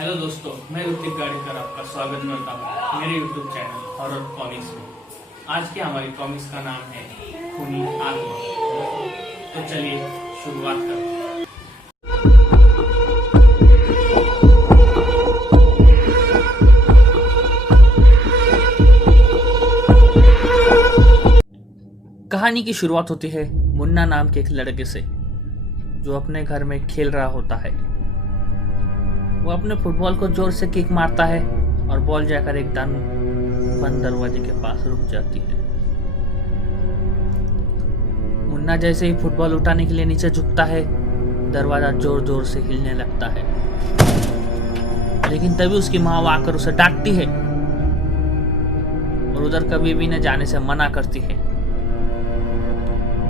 Hello दोस्तों, मैं ऋतिक गाड़ीकर आपका स्वागत करता हूँ मेरे यूट्यूब चैनल हॉरर कॉमिक्स में। आज की हमारी कॉमिक्स का नाम है खूनी आत्मा। तो चलिए शुरुआत करते हैं। कहानी की शुरुआत होती है मुन्ना नाम के एक लड़के से, जो अपने घर में खेल रहा होता है। वो अपने फुटबॉल को जोर से किक मारता है और बॉल जाकर एकदम बंद दरवाजे के पास रुक जाती है। मुन्ना जैसे ही फुटबॉल उठाने के लिए नीचे झुकता है, दरवाजा जोर जोर से हिलने लगता है। लेकिन तभी उसकी माँ आकर उसे डांटती है और उधर कभी भी न जाने से मना करती है।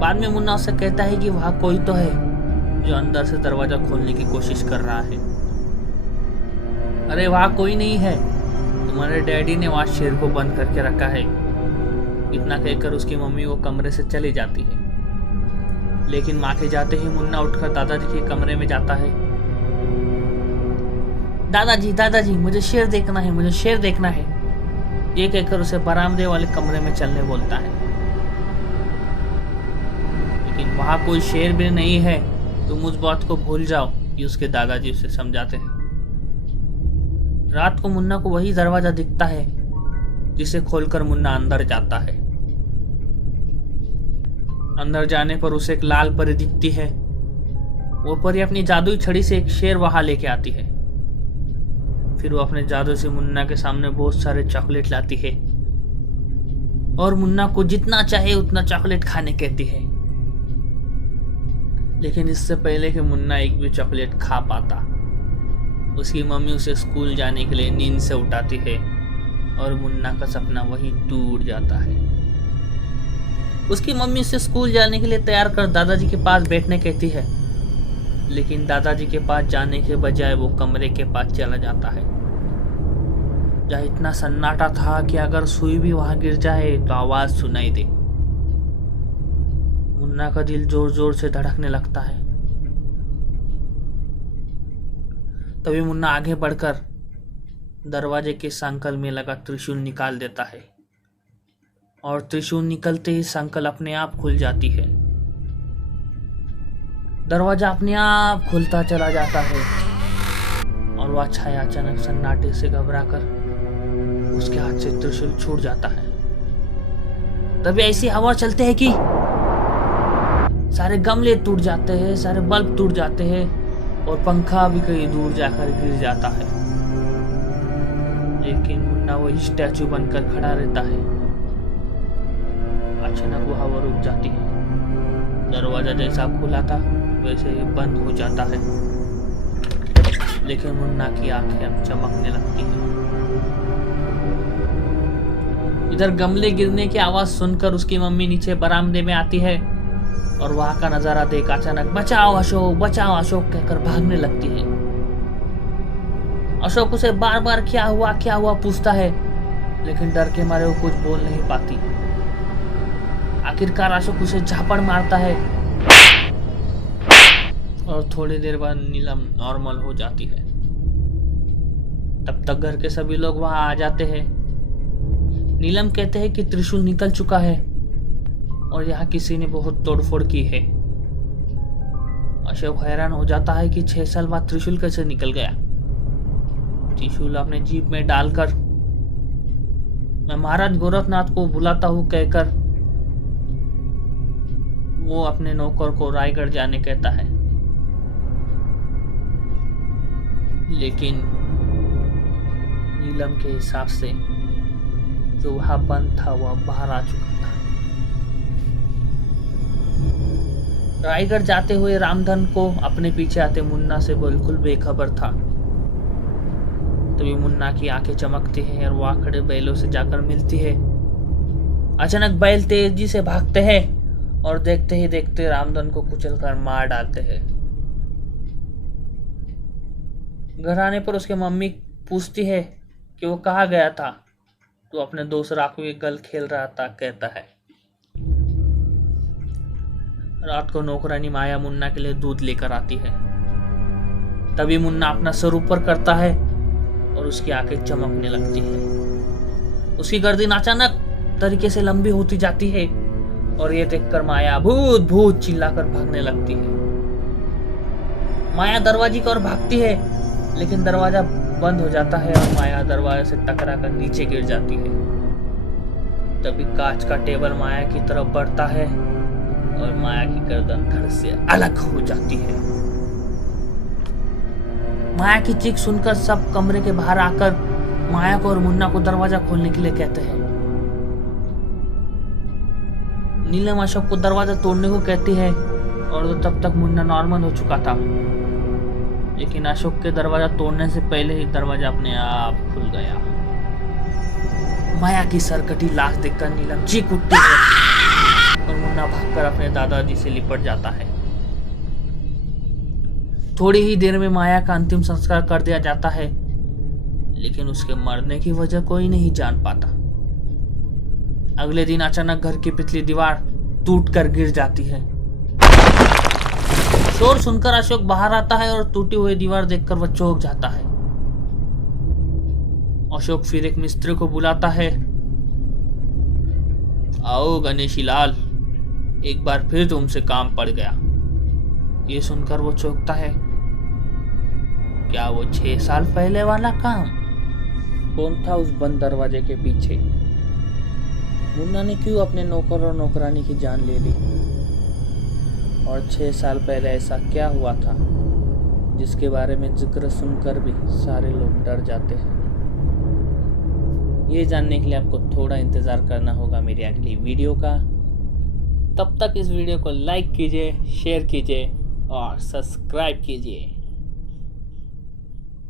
बाद में मुन्ना उससे कहता है कि वहां कोई तो है जो अंदर से दरवाजा खोलने की कोशिश कर रहा है। अरे वहां कोई नहीं है, तुम्हारे डैडी ने वहां शेर को बंद करके रखा है। इतना कहकर उसकी मम्मी वो कमरे से चली जाती है। लेकिन माँ के जाते ही मुन्ना उठकर दादाजी के कमरे में जाता है। दादाजी दादाजी मुझे शेर देखना है, मुझे शेर देखना है, ये कहकर उसे बरामदे वाले कमरे में चलने बोलता है। लेकिन वहां कोई शेर भी नहीं है, तुम उस बात को भूल जाओ, ये उसके दादाजी उसे समझाते हैं। रात को मुन्ना को वही दरवाजा दिखता है जिसे खोलकर मुन्ना अंदर जाता है। अंदर जाने पर उसे एक लाल परी दिखती है। वो परी अपनी जादुई छड़ी से एक शेर वहां लेके आती है। फिर वो अपने जादू से मुन्ना के सामने बहुत सारे चॉकलेट लाती है और मुन्ना को जितना चाहे उतना चॉकलेट खाने कहती है। लेकिन इससे पहले कि मुन्ना एक भी चॉकलेट खा पाता, उसकी मम्मी उसे स्कूल जाने के लिए नींद से उठाती है और मुन्ना का सपना वही टूट जाता है। उसकी मम्मी उसे स्कूल जाने के लिए तैयार कर दादाजी के पास बैठने कहती है। लेकिन दादाजी के पास जाने के बजाय वो कमरे के पास चला जाता है, जहाँ इतना सन्नाटा था कि अगर सुई भी वहां गिर जाए तो आवाज सुनाई दे। मुन्ना का दिल जोर जोर से धड़कने लगता है। तभी मुन्ना आगे बढ़कर दरवाजे के संकल में लगा त्रिशूल निकाल देता है और त्रिशूल निकलते ही संकल अपने आप खुल जाती है। दरवाजा अपने आप खुलता चला जाता है और वह छाया अचानक सन्नाटे से घबराकर उसके हाथ से त्रिशूल छूट जाता है। तभी ऐसी हवा चलती है कि सारे गमले टूट जाते हैं, सारे बल्ब टूट जाते हैं और पंखा भी कहीं दूर जाकर गिर जाता है। लेकिन मुन्ना वही स्टैचू बनकर खड़ा रहता है। अचानक वो हवा रुक जाती है। दरवाजा जैसा खुला था वैसे ही बंद हो जाता है। लेकिन मुन्ना की आंखें अब चमकने लगती हैं। इधर गमले गिरने की आवाज सुनकर उसकी मम्मी नीचे बरामदे में आती है और वहां का नजारा देख अचानक बचाओ अशोक कहकर भागने लगती है। अशोक उसे बार बार क्या हुआ पूछता है, लेकिन डर के मारे वो कुछ बोल नहीं पाती। आखिरकार अशोक उसे झापड़ मारता है और थोड़ी देर बाद नीलम नॉर्मल हो जाती है। तब तक घर के सभी लोग वहां आ जाते हैं। नीलम कहते हैं कि त्रिशूल निकल चुका है और यहाँ किसी ने बहुत तोड़फोड़ की है। अशोक हैरान हो जाता है कि 6 साल बाद त्रिशूल कैसे निकल गया। त्रिशूल अपने जीप में डालकर मैं महाराज गोरखनाथ को बुलाता हूँ कहकर वो अपने नौकर को रायगढ़ जाने कहता है। लेकिन नीलम के हिसाब से जो वहां बंद था वह बाहर आ चुका था। रायगढ़ जाते हुए रामधन को अपने पीछे आते मुन्ना से बिल्कुल बेखबर था। तभी मुन्ना की आंखें चमकती हैं और वो आंकड़े बैलों से जाकर मिलती है। अचानक बैल तेजी से भागते हैं और देखते ही देखते रामधन को कुचलकर मार डालते हैं। घर आने पर उसकी मम्मी पूछती है कि वो कहाँ गया था, तो अपने दोस्त राखू के गल खेल रहा था कहता है। रात को नौकरानी माया मुन्ना के लिए दूध लेकर आती है। तभी मुन्ना अपना सर ऊपर करता है और उसकी आंखें चमकने लगती है। उसकी गर्दन अचानक तरीके से लंबी होती जाती है और ये देखकर माया भूत भूत चिल्लाकर भागने लगती है। माया दरवाजे की ओर भागती है, लेकिन दरवाजा बंद हो जाता है और माया दरवाजे से टकराकर नीचे गिर जाती है। तभी कांच का टेबल माया की तरफ बढ़ता है और माया की गर्दन धड़ से अलग हो जाती है। माया की चीख सुनकर सब कमरे के बाहर आकर माया को और मुन्ना को दरवाजा खोलने के लिए कहते हैं। नीलम अशोक को दरवाजा तोड़ने को कहती है और तब तक मुन्ना नॉर्मल हो चुका था, लेकिन अशोक के दरवाजा तोड़ने से पहले ही दरवाजा अपने आप खुल गया। माया की सरकटी लाश देखकर नीलम चीख उठती है और मुन्ना भागकर अपने दादाजी से लिपट जाता है। थोड़ी ही देर में माया का अंतिम संस्कार कर दिया जाता है, लेकिन उसके मरने की वजह कोई नहीं जान पाता। अगले दिन अचानक घर की पिछली दीवार टूटकर गिर जाती है। शोर सुनकर अशोक बाहर आता है और टूटी हुई दीवार देखकर वह चौंक जाता है। अशोक फिर एक मिस्त्री को बुलाता है। आओ गणेशी लाल, एक बार फिर तुमसे काम पड़ गया। ये सुनकर वो चौंकता है। क्या वो 6 साल पहले वाला काम? कौन था उस बंद दरवाजे के पीछे? मुन्ना ने क्यों अपने नौकर और नौकरानी की जान ले ली? और 6 साल पहले ऐसा क्या हुआ था जिसके बारे में जिक्र सुनकर भी सारे लोग डर जाते हैं? ये जानने के लिए आपको थोड़ा इंतज़ार करना होगा मेरी अगली वीडियो का। तब तक इस वीडियो को लाइक कीजिए, शेयर कीजिए और सब्सक्राइब कीजिए।